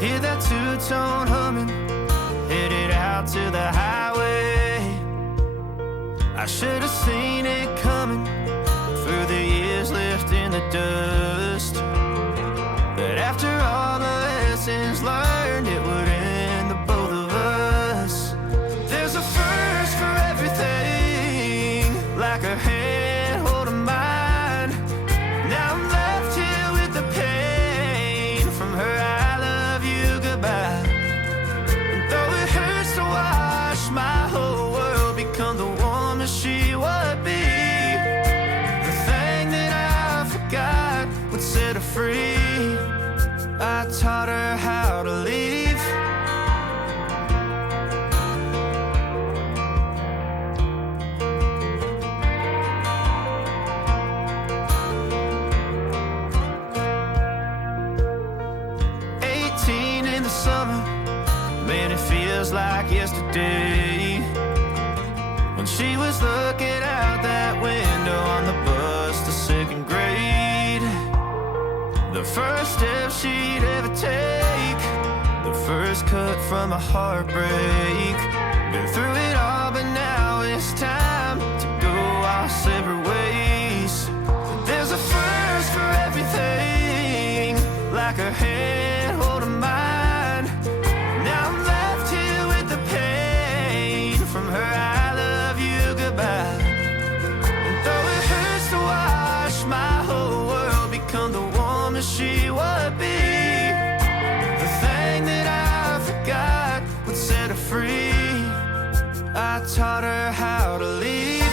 Hear that two-tone humming, headed out to the highway. I should have seen it coming through the years left in the dust, that after all the lessons learned, it would end the both of us. There's a first for everything, like her hand holding mine. Now I'm left here with the pain from her I love you goodbye. And though it hurts to watch my whole world become the woman she would be, the thing that I forgot would set her free. I taught her how to leave. In the summer, man, it feels like yesterday, when she was looking out that window on the bus to second grade. The first step she'd ever take, the first cut from a heartbreak. Been through it all, but now it's time to go our separate ways. There's a first for everything, like her hand holding mine. Now I'm left here with the pain from her I love you goodbye. And though it hurts to watch my whole world become the woman she would be, the thing that I forgot would set her free. I taught her how to leave.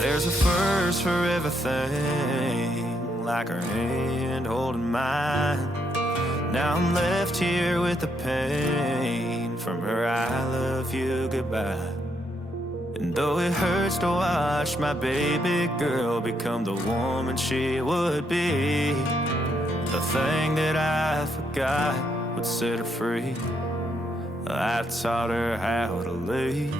There's a first for everything, like her hand holding mine. Now I'm left here with the pain from her I love you goodbye. And though it hurts to watch my baby girl become the woman she would be, the thing that I forgot would set her free. I taught her how to leave.